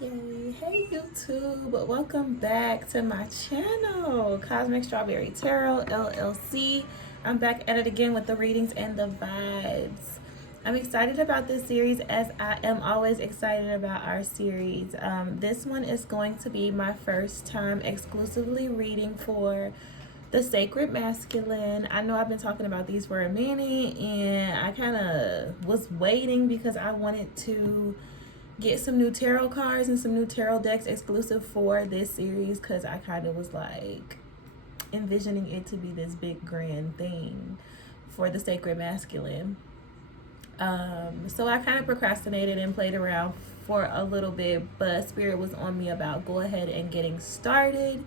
Yay. Hey YouTube, welcome back to my channel, Cosmic Strawberry Tarot LLC. I'm back at it again with the readings and the vibes. I'm excited about this series, as I am always excited about our series. This one is going to be my first time exclusively reading for the Sacred Masculine. I know I've been talking about these for a minute, and I kind of was waiting because I wanted to get some new tarot cards and some new tarot decks exclusive for this series, because I kind of was like envisioning it to be this big grand thing for the Sacred Masculine. So I kind of procrastinated and played around for a little bit, but Spirit was on me about go ahead and getting started.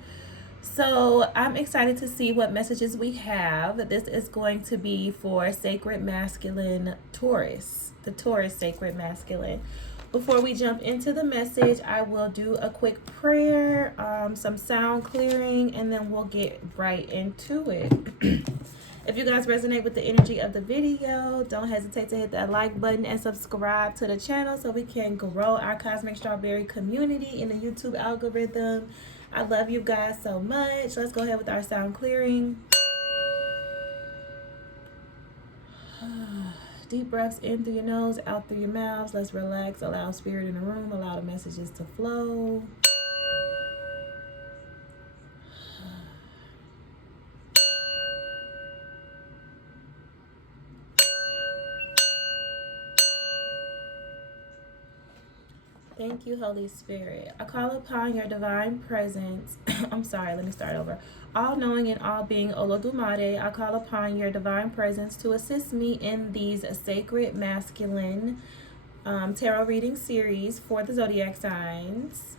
So I'm excited to see what messages we have. This is going to be for Sacred Masculine Taurus, the Taurus Sacred Masculine. Before we jump into the message, I will do a quick prayer, some sound clearing, and then we'll get right into it. If you guys resonate with the energy of the video, don't hesitate to hit that like button and subscribe to the channel so we can grow our Cosmic Strawberry community in the YouTube algorithm. I love you guys so much. Let's go ahead with our sound clearing. Deep breaths in through your nose, out through your mouths. Let's relax. Allow spirit in the room. Allow the messages to flow. Thank you, Holy Spirit. I call upon your divine presence. I'm sorry, let me start over. All-knowing and all-being Olodumare, I call upon your divine presence to assist me in these Sacred Masculine tarot reading series for the zodiac signs.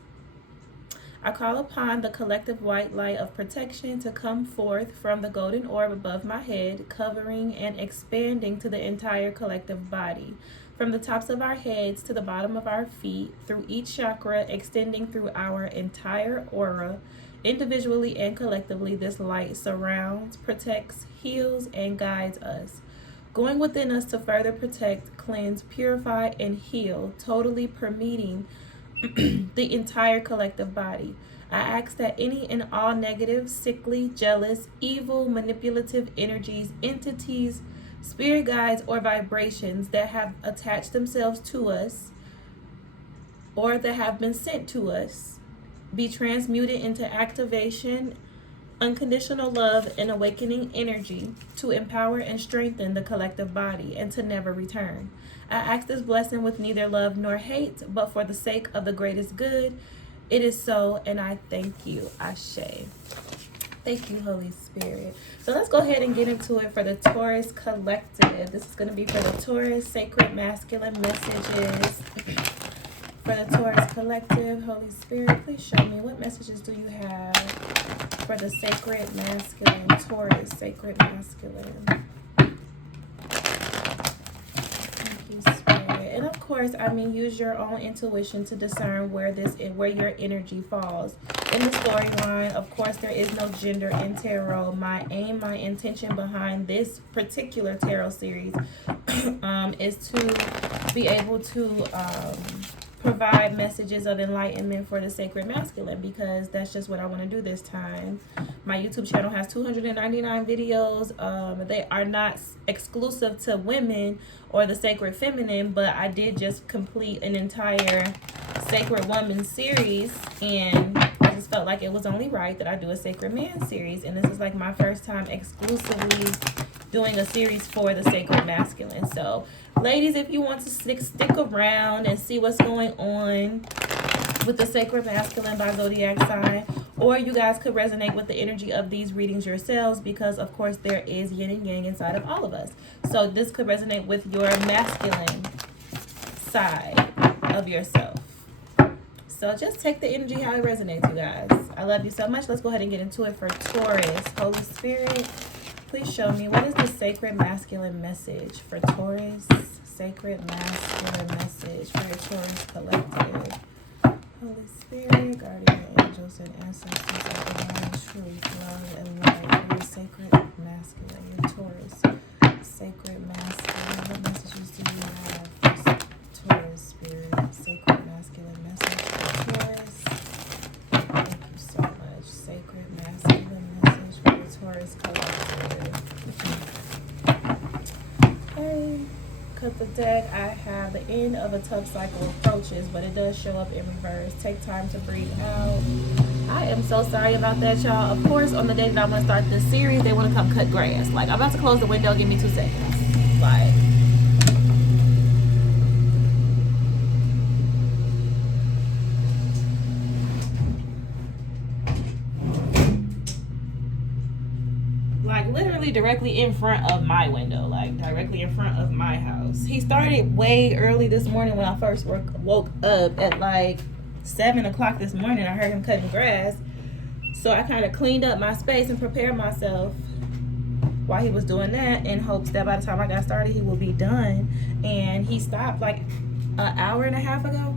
I call upon the collective white light of protection to come forth from the golden orb above my head, covering and expanding to the entire collective body. From the tops of our heads to the bottom of our feet, through each chakra, extending through our entire aura, individually and collectively, this light surrounds, protects, heals, and guides us, going within us to further protect, cleanse, purify, and heal, totally permeating the entire collective body. I ask that any and all negative, sickly, jealous, evil, manipulative energies, entities, spirit guides, or vibrations that have attached themselves to us or that have been sent to us be transmuted into activation, unconditional love, and awakening energy to empower and strengthen the collective body and to never return. I ask this blessing with neither love nor hate, but for the sake of the greatest good. It is so, and I thank you. Ashe. Thank you, Holy Spirit. So let's go ahead and get into it for the Taurus Collective. This is going to be for the Taurus Sacred Masculine messages. For the Taurus Collective, Holy Spirit, please show me what messages do you have for the Sacred Masculine, Taurus Sacred Masculine. Thank you, Spirit. And of course, I mean, use your own intuition to discern where your energy falls in the storyline. Of course, there is no gender in tarot. My aim, my intention behind this particular tarot series is to be able to provide messages of enlightenment for the Sacred Masculine, because that's just what I want to do this time. My YouTube channel has 299 videos. They are not exclusive to women or the Sacred Feminine, but I did just complete an entire Sacred Woman series, and I just felt like it was only right that I do a Sacred Man series, and this is like my first time exclusively doing a series for the Sacred Masculine. So ladies, if you want to stick around and see what's going on with the Sacred Masculine by zodiac sign, or you guys could resonate with the energy of these readings yourselves, because of course there is yin and yang inside of all of us. So this could resonate with your masculine side of yourself. So just take the energy how it resonates, you guys. I love you so much. Let's go ahead and get into it for Taurus. Holy Spirit, please show me what is the Sacred Masculine message for Taurus. Sacred Masculine message for your Taurus Collective. Holy Spirit, guardian angels and ancestors of divine truth, love, and light for your Sacred Masculine, your Taurus Sacred Masculine. What messages do you have for Taurus Spirit? Sacred Masculine message for cut the deck, I have the end of a tough cycle approaches, but it does show up in reverse. Take time to breathe out. I am so sorry about that, y'all. Of course, on the day that I'm going to start this series, they want to come cut grass. Like, I'm about to close the window. Give me 2 seconds. Like... literally directly in front of my window, like directly in front of my house. He started way early this morning when I first woke up at like 7 o'clock this morning. I heard him cutting grass. So I kind of cleaned up my space and prepared myself while he was doing that in hopes that by the time I got started, he will be done. And he stopped like an hour and a half ago.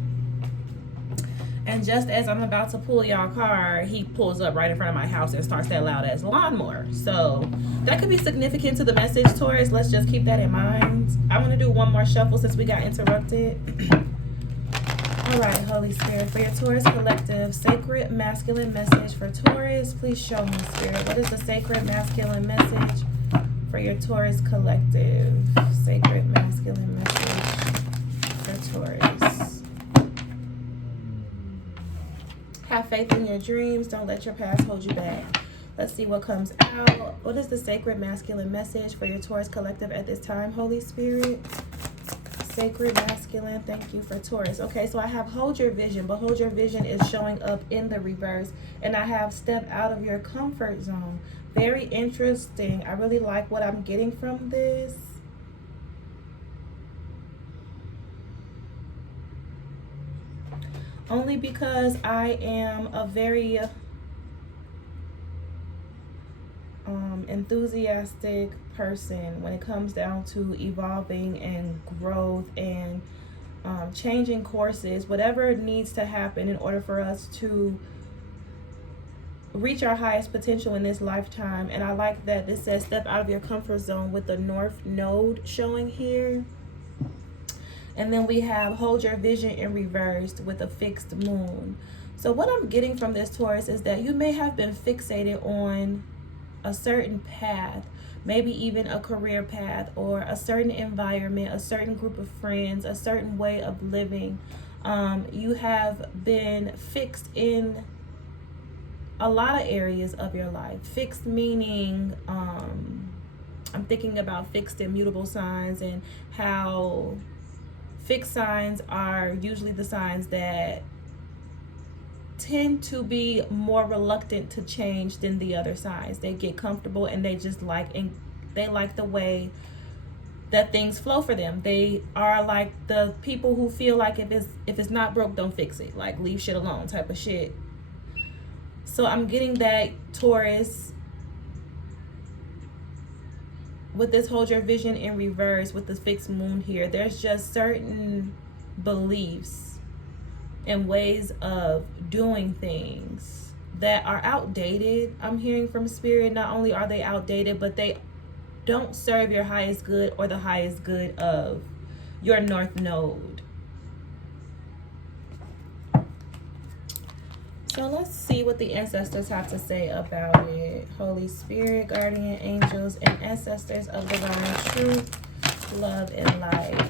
And just as I'm about to pull y'all car, he pulls up right in front of my house and starts that loud ass lawnmower. So that could be significant to the message, Taurus. Let's just keep that in mind. I want to do one more shuffle since we got interrupted. All right, Holy Spirit, for your Taurus collective, sacred masculine message for Taurus. Please show me, Spirit. What is the sacred masculine message for your Taurus collective? Sacred masculine message for Taurus. Have faith in your dreams. Don't let your past hold you back. Let's see what comes out. What is the sacred masculine message for your Taurus collective at this time, Holy Spirit? Sacred masculine, thank you for Taurus. Okay, so I have hold your vision, but hold your vision is showing up in the reverse. And I have step out of your comfort zone. Very interesting. I really like what I'm getting from this. Only because I am a very enthusiastic person when it comes down to evolving and growth and changing courses, whatever needs to happen in order for us to reach our highest potential in this lifetime. And I like that this says step out of your comfort zone with the North Node showing here. And then we have hold your vision in reverse with a fixed moon. So what I'm getting from this, Taurus, is that you may have been fixated on a certain path, maybe even a career path or a certain environment, a certain group of friends, a certain way of living. You have been fixed in a lot of areas of your life. Fixed meaning, I'm thinking about fixed immutable signs and how fixed signs are usually the signs that tend to be more reluctant to change than the other signs. They get comfortable and they just like the way that things flow for them. They are like the people who feel like if it's not broke, don't fix it. Like leave shit alone type of shit. So I'm getting that, Taurus, with this hold your vision in reverse with this fixed moon here. There's just certain beliefs and ways of doing things that are outdated. I'm hearing from Spirit, not only are they outdated, but they don't serve your highest good or the highest good of your North Node. So let's see what the ancestors have to say about it. Holy Spirit, guardian angels, and ancestors of divine truth, love, and light.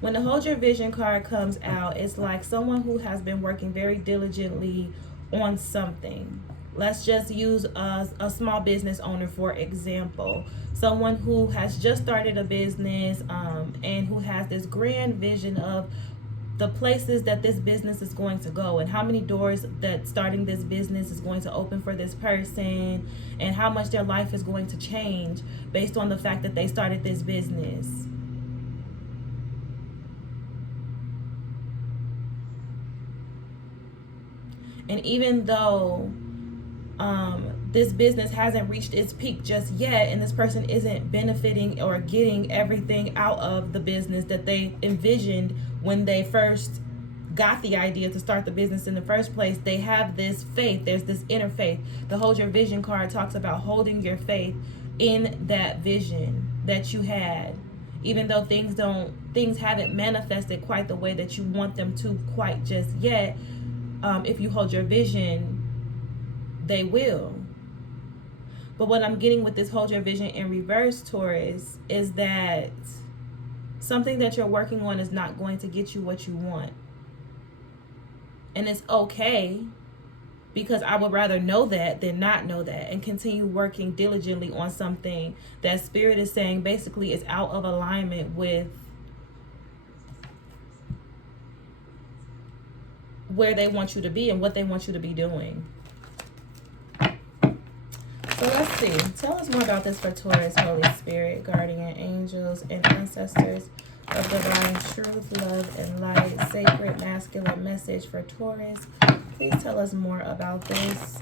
When the hold your vision card comes out, it's like someone who has been working very diligently on something. Let's just use a small business owner, for example. Someone who has just started a business and who has this grand vision of the places that this business is going to go and how many doors that starting this business is going to open for this person and how much their life is going to change based on the fact that they started this business. And even though this business hasn't reached its peak just yet, and this person isn't benefiting or getting everything out of the business that they envisioned when they first got the idea to start the business in the first place, they have this faith. There's this inner faith. The hold your vision card talks about holding your faith in that vision that you had, even though things haven't manifested quite the way that you want them to quite just yet. If you hold your vision, they will. But what I'm getting with this hold your vision in reverse, Taurus, is that something that you're working on is not going to get you what you want. And it's okay, because I would rather know that than not know that, and continue working diligently on something that Spirit is saying basically is out of alignment with where they want you to be and what they want you to be doing. So let's see. Tell us more about this for Taurus, Holy Spirit, guardian angels, and ancestors of divine truth, love, and light. Sacred masculine message for Taurus. Please tell us more about this.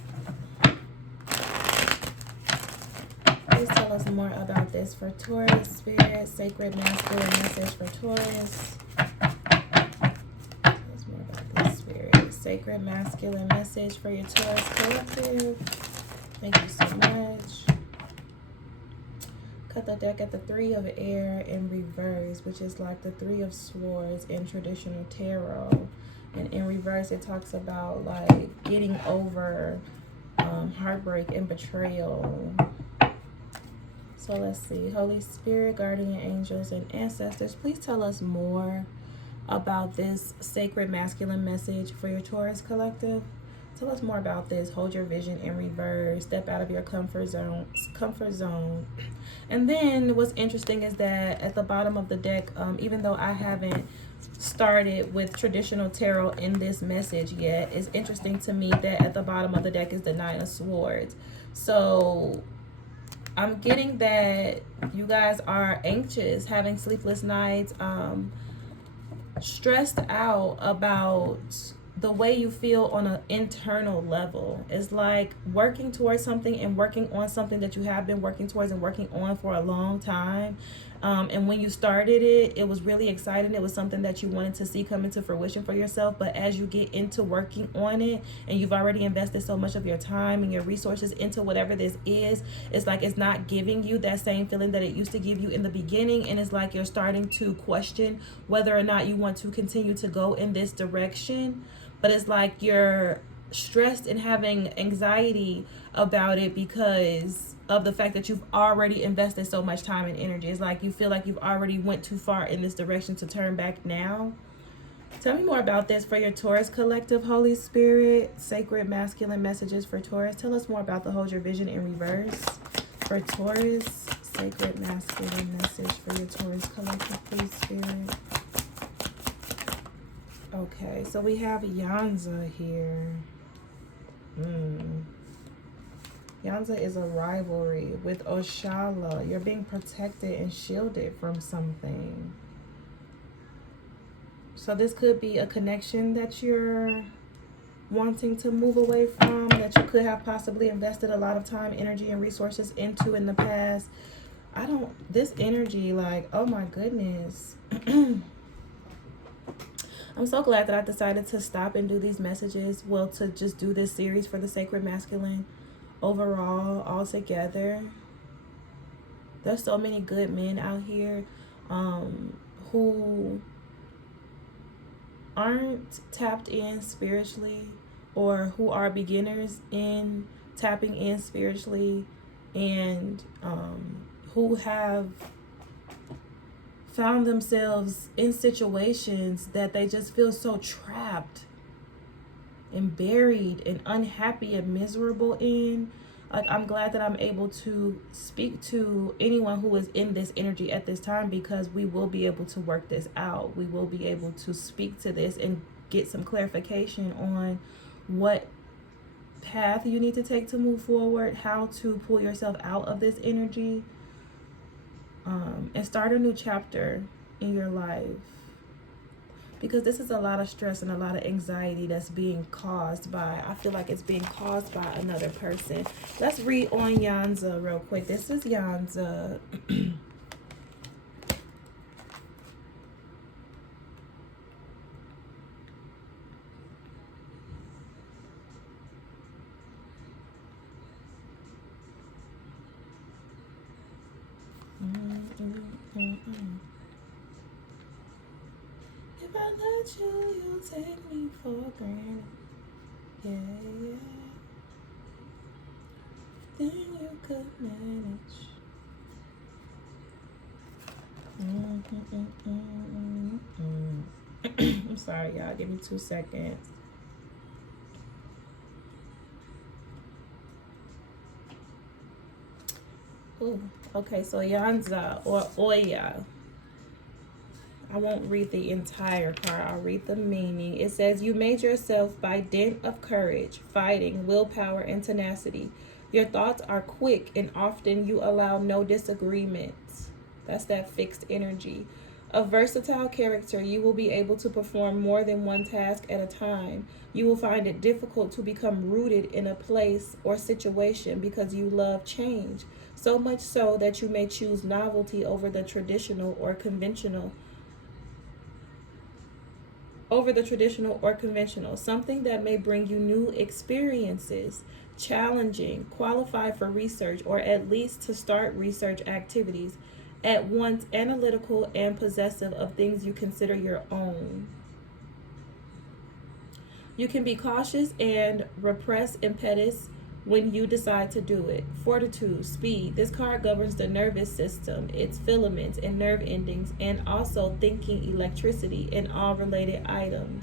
Please tell us more about this for Taurus, Spirit. Sacred masculine message for Taurus. Tell us more about this, Spirit. Sacred masculine message for your Taurus collective. Thank you so much. Cut the deck at the 3 of air in reverse, which is like the 3 of swords in traditional tarot. And in reverse, it talks about like getting over heartbreak and betrayal. So let's see. Holy Spirit, guardian angels, and ancestors, please tell us more about this sacred masculine message for your Taurus collective. Tell us more about this. Hold your vision in reverse. Step out of your comfort zone. And then what's interesting is that at the bottom of the deck, even though I haven't started with traditional tarot in this message yet, it's interesting to me that at the bottom of the deck is the 9 of Swords. So I'm getting that you guys are anxious, having sleepless nights, stressed out about the way you feel on an internal level. Is like working towards something and working on something that you have been working towards and working on for a long time. And when you started it, it was really exciting. It was something that you wanted to see come into fruition for yourself. But as you get into working on it and you've already invested so much of your time and your resources into whatever this is, it's like it's not giving you that same feeling that it used to give you in the beginning. And it's like you're starting to question whether or not you want to continue to go in this direction. But it's like you're stressed and having anxiety about it because of the fact that you've already invested so much time and energy. It's like you feel like you've already went too far in this direction to turn back now. Tell me more about this for your Taurus collective, Holy Spirit. Sacred masculine messages for Taurus. Tell us more about the hold your vision in reverse for Taurus. Sacred masculine message for your Taurus collective, please, Spirit. Okay, so we have Yanza here. Yanza is a rivalry with Oshala. You're being protected and shielded from something. So this could be a connection that you're wanting to move away from, that you could have possibly invested a lot of time, energy, and resources into in the past. This energy, like, oh my goodness. I'm so glad that I decided to stop and do these messages. Well, to just do this series for the sacred masculine overall, all together. There's so many good men out here who aren't tapped in spiritually, or who are beginners in tapping in spiritually, and who have found themselves in situations that they just feel so trapped and buried and unhappy and miserable in. Like, I'm glad that I'm able to speak to anyone who is in this energy at this time, because we will be able to work this out. We will be able to speak to this and get some clarification on what path you need to take to move forward, how to pull yourself out of this energy, and start a new chapter in your life. Because this is a lot of stress and a lot of anxiety that's being caused by, I feel like it's being caused by another person. Let's read on Yanza real quick. This is Yanza. If I let you, you'll take me for granted. Yeah, yeah. Then you could manage. I'm sorry, y'all. Give me 2 seconds. Ooh, okay, so Yanza or Oya. I won't read the entire card. I'll read the meaning. It says, you made yourself by dint of courage, fighting, willpower, and tenacity. Your thoughts are quick and often you allow no disagreements. That's that fixed energy. A versatile character, you will be able to perform more than one task at a time. You will find it difficult to become rooted in a place or situation because you love change. So much so that you may choose novelty over the traditional or conventional. Something that may bring you new experiences, challenging, qualify for research, or at least to start research activities, at once analytical and possessive of things you consider your own. You can be cautious and repress impetus when you decide to do it. Fortitude, speed. This card governs the nervous system, its filaments and nerve endings, and also thinking electricity and all related items.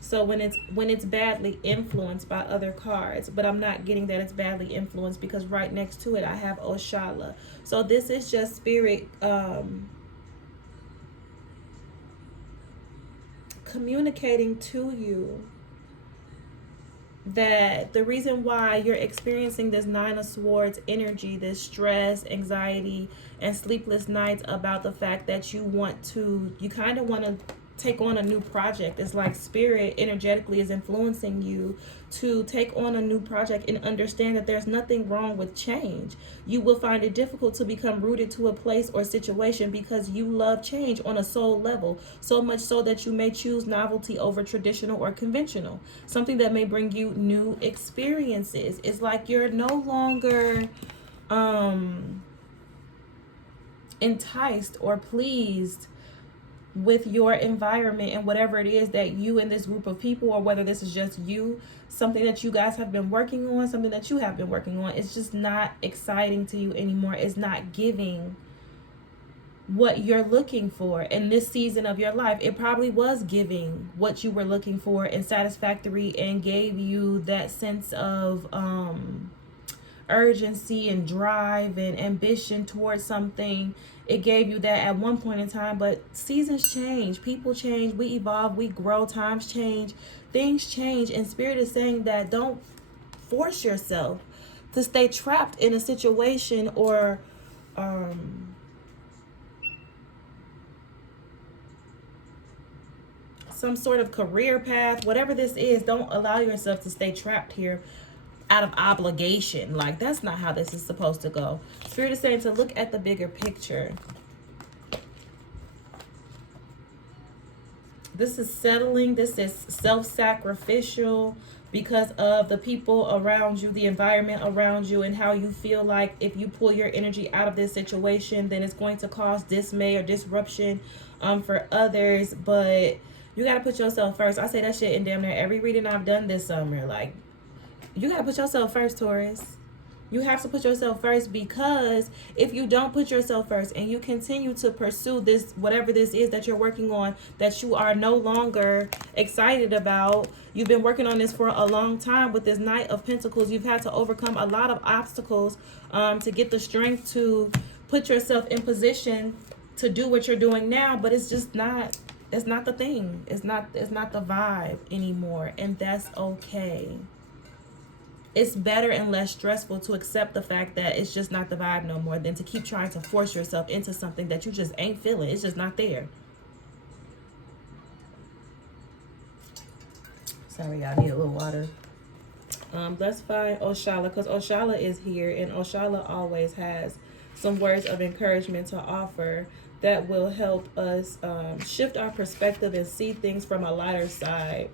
So when it's badly influenced by other cards, but I'm not getting that it's badly influenced because right next to it I have Oshala. So this is just spirit communicating to you that the reason why you're experiencing this Nine of Swords energy, this stress, anxiety, and sleepless nights about the fact that you kind of want to take on a new project. It's like spirit energetically is influencing you to take on a new project and understand that there's nothing wrong with change. You will find it difficult to become rooted to a place or situation because you love change on a soul level, so much so that you may choose novelty over traditional or conventional, something that may bring you new experiences. It's like you're no longer enticed or pleased with your environment and whatever it is that you and this group of people, or whether this is just you, something that you guys have been working on, something that you have been working on, it's just not exciting to you anymore. It's not giving what you're looking for in this season of your life. It probably was giving what you were looking for and satisfactory and gave you that sense of urgency and drive and ambition towards something. It gave you that at one point in time, but seasons change, people change, we evolve, we grow, times change, things change, and spirit is saying that don't force yourself to stay trapped in a situation or some sort of career path, whatever this is. Don't allow yourself to stay trapped here out of obligation. Like, that's not how this is supposed to go. Spirit is saying to look at the bigger picture. This is settling. This is self-sacrificial because of the people around you, the environment around you, and how you feel like if you pull your energy out of this situation, then it's going to cause dismay or disruption for others. But you got to put yourself first. I say that shit in damn near every reading I've done this summer. Like, you got to put yourself first, Taurus. You have to put yourself first, because if you don't put yourself first and you continue to pursue this, whatever this is that you're working on, that you are no longer excited about, you've been working on this for a long time with this Knight of Pentacles. You've had to overcome a lot of obstacles to get the strength to put yourself in position to do what you're doing now, but it's just not, it's not the thing. It's not the vibe anymore, and that's okay. It's better and less stressful to accept the fact that it's just not the vibe no more than to keep trying to force yourself into something that you just ain't feeling. It's just not there. Sorry, y'all, need a little water. Let's find Oshala, because Oshala is here, and Oshala always has some words of encouragement to offer that will help us shift our perspective and see things from a lighter side.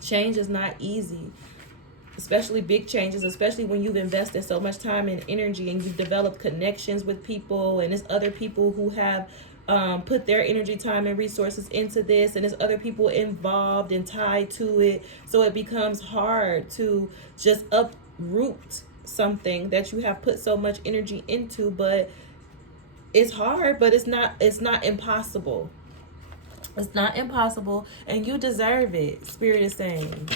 Change is not easy. Especially big changes, especially when you've invested so much time and energy and you've developed connections with people, and there's other people who have put their energy, time, and resources into this, and there's other people involved and tied to it. So it becomes hard to just uproot something that you have put so much energy into, but it's hard, but it's not impossible. It's not impossible, and you deserve it, Spirit is saying.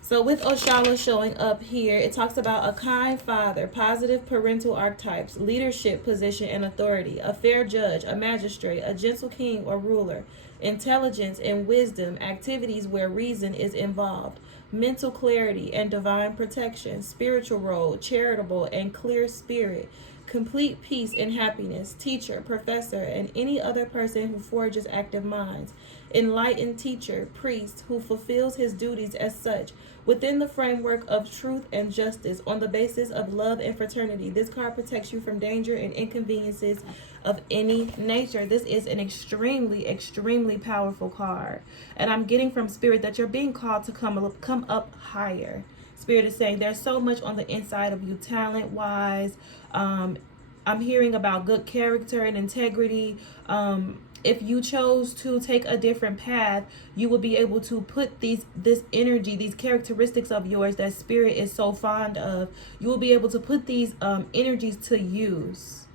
So with Oshala showing up here, it talks about a kind father, positive parental archetypes, leadership position and authority, a fair judge, a magistrate, a gentle king or ruler, intelligence and wisdom, activities where reason is involved, mental clarity and divine protection, spiritual role, charitable and clear spirit, complete peace and happiness, teacher, professor, and any other person who forges active minds, enlightened teacher, priest, who fulfills his duties as such, within the framework of truth and justice, on the basis of love and fraternity. This card protects you from danger and inconveniences of any nature. This is an extremely, extremely powerful card. And I'm getting from Spirit that you're being called to come up higher. Spirit is saying there's so much on the inside of you, talent-wise. I'm hearing about good character and integrity. If you chose to take a different path, you will be able to put this energy, these characteristics of yours that Spirit is so fond of, you will be able to put these energies to use,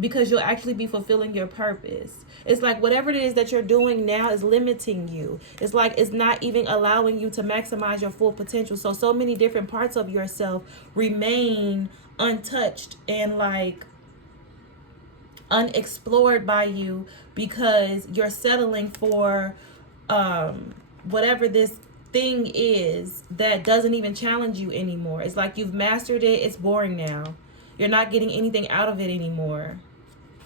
because you'll actually be fulfilling your purpose. It's like whatever it is that you're doing now is limiting you. It's like it's not even allowing you to maximize your full potential. So many different parts of yourself remain untouched and like unexplored by you, because you're settling for whatever this thing is that doesn't even challenge you anymore. It's like you've mastered it. It's boring now. You're not getting anything out of it anymore.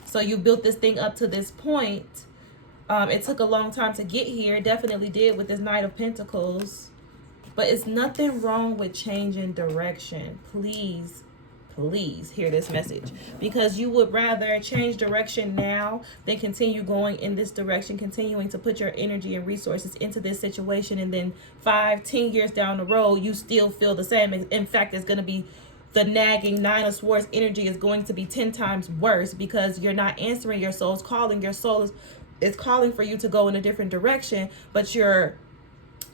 So you built this thing up to this point. It took a long time to get here. It definitely did with this Knight of Pentacles. But it's nothing wrong with changing direction. Please hear this message, because you would rather change direction now than continue going in this direction, continuing to put your energy and resources into this situation, and then 5-10 years down the road you still feel the same. In fact, it's going to be the nagging Nine of Swords energy is going to be 10 times worse, because you're not answering your soul's calling. Your soul is calling for you to go in a different direction, but you're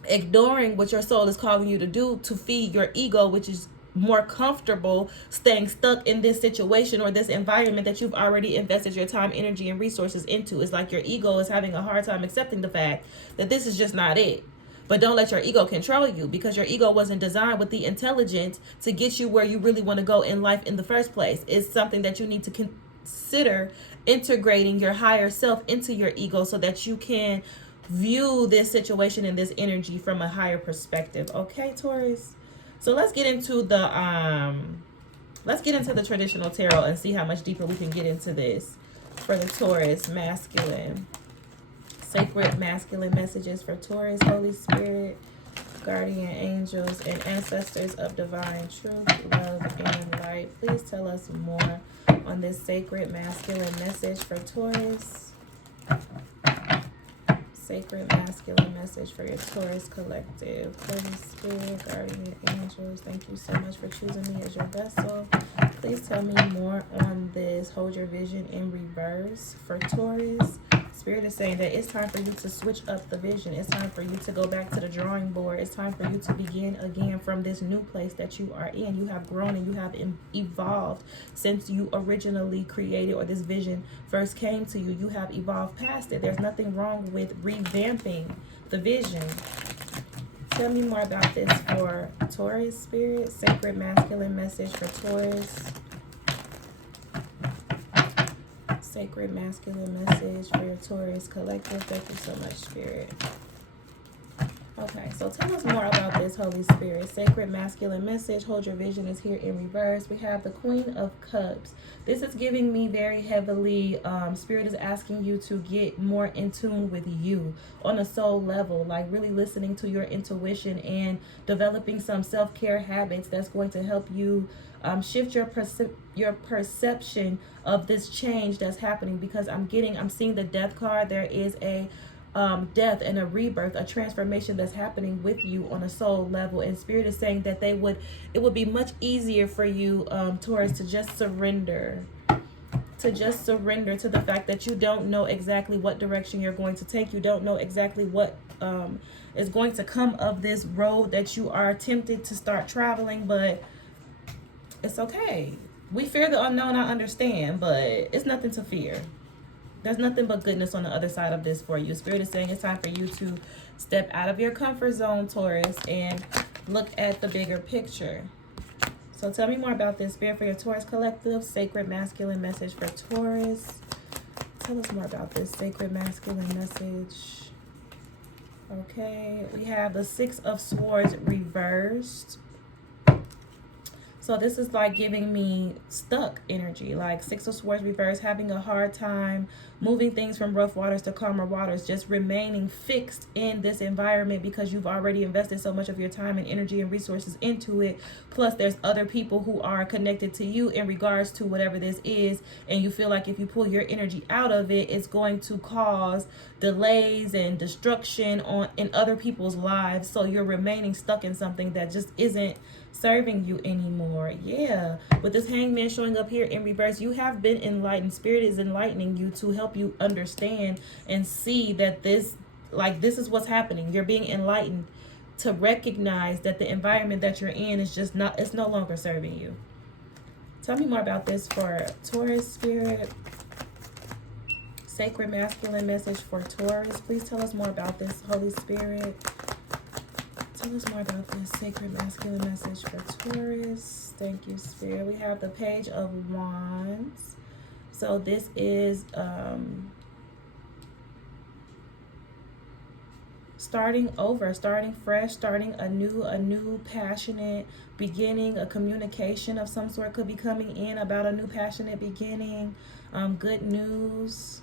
ignoring what your soul is calling you to do to feed your ego, which is more comfortable staying stuck in this situation or this environment that you've already invested your time, energy, and resources into. It's like your ego is having a hard time accepting the fact that this is just not it. But don't let your ego control you, because your ego wasn't designed with the intelligence to get you where you really want to go in life in the first place. It's something that you need to consider integrating your higher self into your ego, so that you can view this situation and this energy from a higher perspective. Okay, Taurus? So let's get into the traditional tarot and see how much deeper we can get into this for the Taurus masculine. Sacred masculine messages for Taurus, Holy Spirit, guardian angels, and ancestors of divine truth, love, and light. Please tell us more on this sacred masculine message for Taurus. Sacred masculine message for your Taurus collective. Holy Spirit, guardian angels, thank you so much for choosing me as your vessel. Please tell me more on this. Hold your vision in reverse for Taurus. Spirit is saying that it's time for you to switch up the vision. It's time for you to go back to the drawing board. It's time for you to begin again from this new place that you are in. You have grown and you have evolved since you originally created, or this vision first came to you. You have evolved past it. There's nothing wrong with revamping the vision. Tell me more about this for Taurus, Spirit. Sacred masculine message for Taurus. Sacred masculine message for your Taurus collective. Thank you so much, Spirit. Okay, so tell us more about this, Holy Spirit. Sacred masculine message. Hold your vision is here in reverse. We have the Queen of Cups. This is giving me very heavily, Spirit is asking you to get more in tune with you on a soul level, like really listening to your intuition and developing some self-care habits that's going to help you shift your perception of this change that's happening, because I'm seeing the Death card. There is a death and a rebirth, a transformation that's happening with you on a soul level, and Spirit is saying that it would be much easier for you, Taurus, to just surrender to the fact that you don't know exactly what direction you're going to take. You don't know exactly what is going to come of this road that you are tempted to start traveling, but It's okay. We fear the unknown, I understand, but it's nothing to fear. There's nothing but goodness on the other side of this for you. Spirit is saying it's time for you to step out of your comfort zone, Taurus, and look at the bigger picture. So tell me more about this. Spirit for your Taurus collective. Sacred masculine message for Taurus. Tell us more about this sacred masculine message. Okay, we have the Six of Swords reversed. So this is like giving me stuck energy, like Six of Swords reverse, having a hard time moving things from rough waters to calmer waters, just remaining fixed in this environment because you've already invested so much of your time and energy and resources into it. Plus there's other people who are connected to you in regards to whatever this is, and you feel like if you pull your energy out of it, it's going to cause delays and destruction in other people's lives. So you're remaining stuck in something that just isn't serving you anymore. Yeah, with this Hangman showing up here in reverse, you have been enlightened. Spirit is enlightening you to help you understand and see that this is what's happening. You're being enlightened to recognize that the environment that you're in is just not, it's no longer serving you. Tell me more about this for Taurus, Spirit. Sacred masculine message for Taurus. Please tell us more about this, Holy Spirit. Tell us more about this sacred masculine message for Taurus. Thank you, Spirit. We have the Page of Wands. So this is starting over, starting fresh, starting a new passionate beginning. A communication of some sort could be coming in about a new passionate beginning. Good news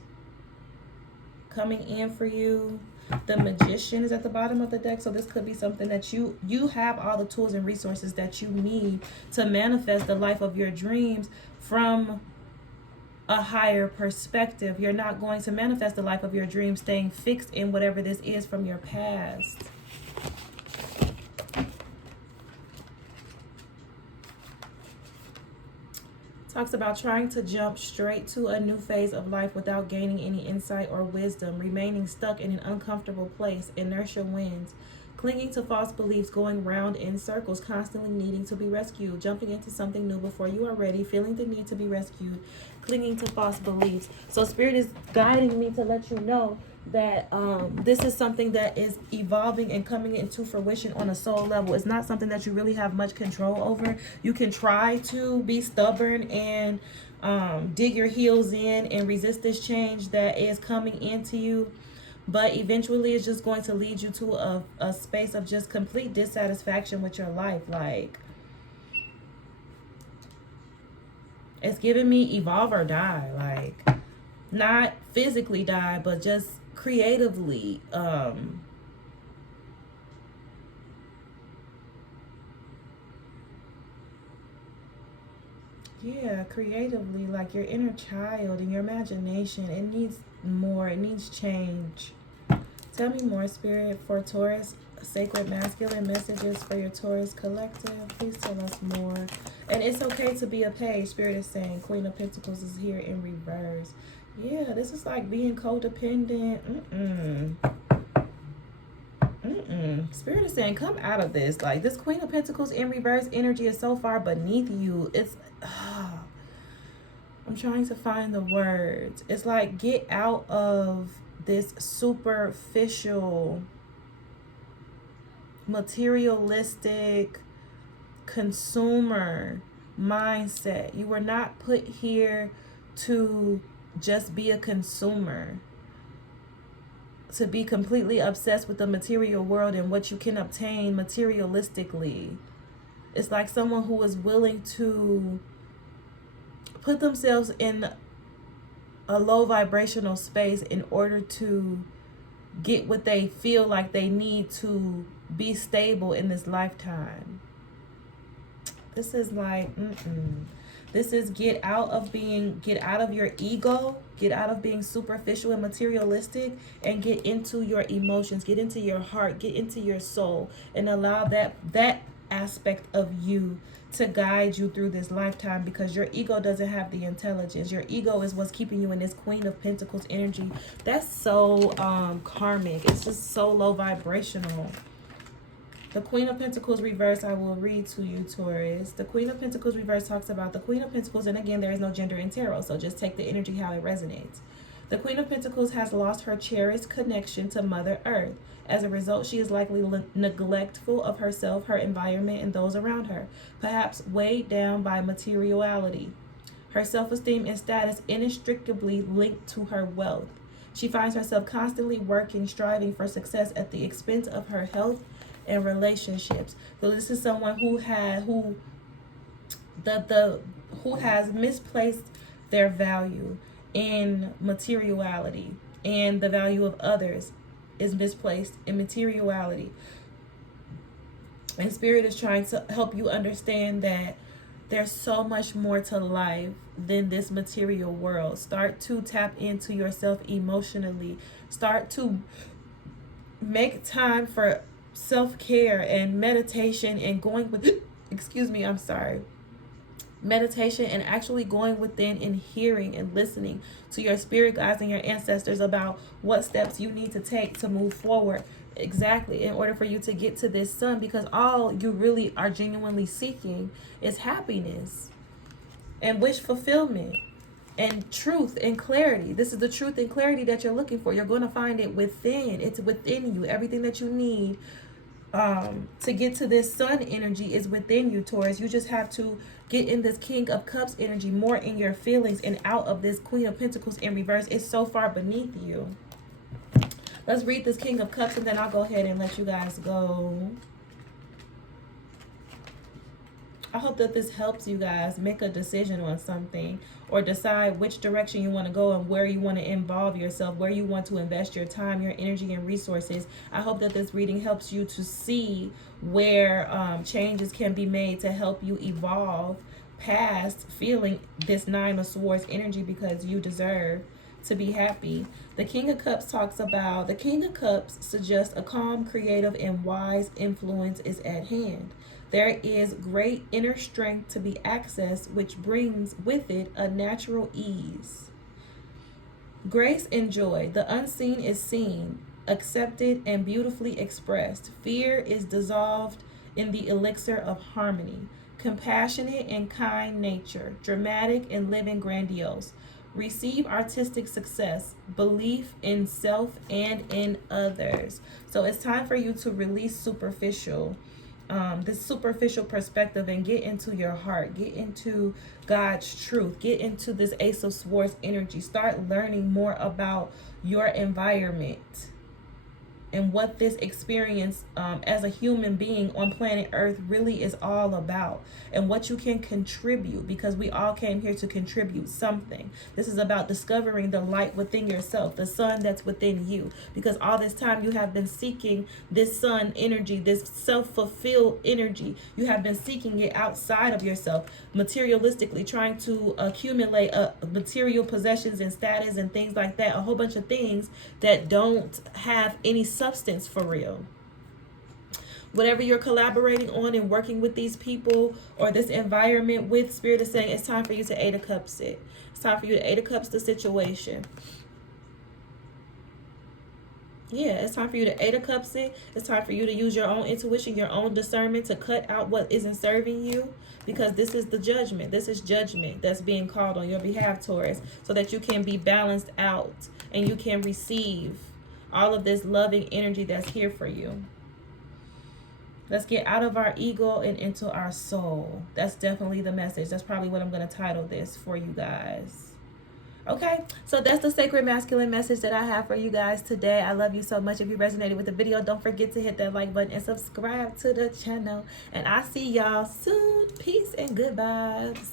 coming in for you. The Magician is at the bottom of the deck, so this could be something that you have all the tools and resources that you need to manifest the life of your dreams from a higher perspective. You're not going to manifest the life of your dreams staying fixed in whatever this is from your past. Talks about trying to jump straight to a new phase of life without gaining any insight or wisdom, remaining stuck in an uncomfortable place, inertia wins, clinging to false beliefs, going round in circles, constantly needing to be rescued, jumping into something new before you are ready, feeling the need to be rescued, clinging to false beliefs. So Spirit is guiding me to let you know that this is something that is evolving and coming into fruition on a soul level. It's not something that you really have much control over. You can try to be stubborn and dig your heels in and resist this change that is coming into you, but eventually it's just going to lead you to a space of just complete dissatisfaction with your life. Like, it's giving me evolve or die. Like, not physically die, but just creatively. Yeah, creatively, like your inner child and your imagination. It needs more. It needs change. Tell me more, Spirit, for Taurus. Sacred masculine messages for your Taurus collective. Please tell us more. And it's okay to be a page. Spirit is saying Queen of Pentacles is here in reverse. Yeah, this is like being codependent. Spirit is saying come out of this. Like, this Queen of Pentacles in reverse energy is so far beneath you. It's I'm trying to find the words. It's like, get out of this superficial, materialistic consumer mindset. You were not put here to just be a consumer, to be completely obsessed with the material world and what you can obtain materialistically. It's like someone who is willing to put themselves in a low vibrational space in order to get what they feel like they need to be stable in this lifetime. This is like, This is get out of your ego, get out of being superficial and materialistic, and get into your emotions, get into your heart, get into your soul, and allow that aspect of you to guide you through this lifetime, because your ego doesn't have the intelligence. Your ego is what's keeping you in this Queen of Pentacles energy. That's so karmic. It's just so low vibrational. The Queen of Pentacles reverse, I will read to you, Taurus. The Queen of Pentacles reverse talks about the Queen of Pentacles, and again, there is no gender in tarot, so just take the energy how it resonates. The Queen of Pentacles has lost her cherished connection to Mother Earth. As a result, she is likely neglectful of herself, her environment, and those around her, perhaps weighed down by materiality. Her self-esteem and status inextricably linked to her wealth. She finds herself constantly working, striving for success at the expense of her health and relationships. So this is someone who has misplaced their value in materiality, and the value of others is misplaced in materiality. And Spirit is trying to help you understand that there's so much more to life than this material world. Start to tap into yourself emotionally. Start to make time for self-care and meditation and going with meditation and actually going within and hearing and listening to your spirit guides and your ancestors about what steps you need to take to move forward exactly in order for you to get to this sun, because all you really are genuinely seeking is happiness and wish fulfillment and truth and clarity. This is the truth and clarity that you're looking for. You're going to find it within. It's within you. Everything that you need to get to this sun energy is within you, Taurus. You just have to get in this King of Cups energy, more in your feelings and out of this Queen of Pentacles in reverse. It's so far beneath you. Let's read this King of Cups and then I'll go ahead and let you guys go. I hope that this helps you guys make a decision on something or decide which direction you want to go and where you want to involve yourself, where you want to invest your time, your energy, and resources. I hope that this reading helps you to see where changes can be made to help you evolve past feeling this Nine of Swords energy, because you deserve to be happy. The King of Cups suggests a calm, creative, and wise influence is at hand. There is great inner strength to be accessed, which brings with it a natural ease. Grace and joy. The unseen is seen, accepted, and beautifully expressed. Fear is dissolved in the elixir of harmony. Compassionate and kind nature. Dramatic and living grandiose. Receive artistic success, belief in self and in others. So it's time for you to release this superficial perspective and get into your heart, get into God's truth, get into this Ace of Swords energy. Start learning more about your environment and what this experience as a human being on planet Earth really is all about, and what you can contribute, because we all came here to contribute something. This is about discovering the light within yourself, the sun that's within you, because all this time you have been seeking this sun energy, this self-fulfilled energy. You have been seeking it outside of yourself, materialistically, trying to accumulate material possessions and status and things like that, a whole bunch of things that don't have any substance for real. Whatever you're collaborating on and working with these people or this environment with, Spirit is saying it's time for you to Eight of Cups it. It's time for you to Eight of Cups the situation. Yeah, it's time for you to Eight of Cups it. It's time for you to use your own intuition, your own discernment to cut out what isn't serving you, because this is the judgment. This is judgment that's being called on your behalf, Taurus, so that you can be balanced out and you can receive all of this loving energy that's here for you. Let's get out of our ego and into our soul. That's definitely the message. That's probably what I'm going to title this for you guys. Okay, so that's the sacred masculine message that I have for you guys today. I love you so much. If you resonated with the video, don't forget to hit that like button and subscribe to the channel. And I'll see y'all soon. Peace and good vibes.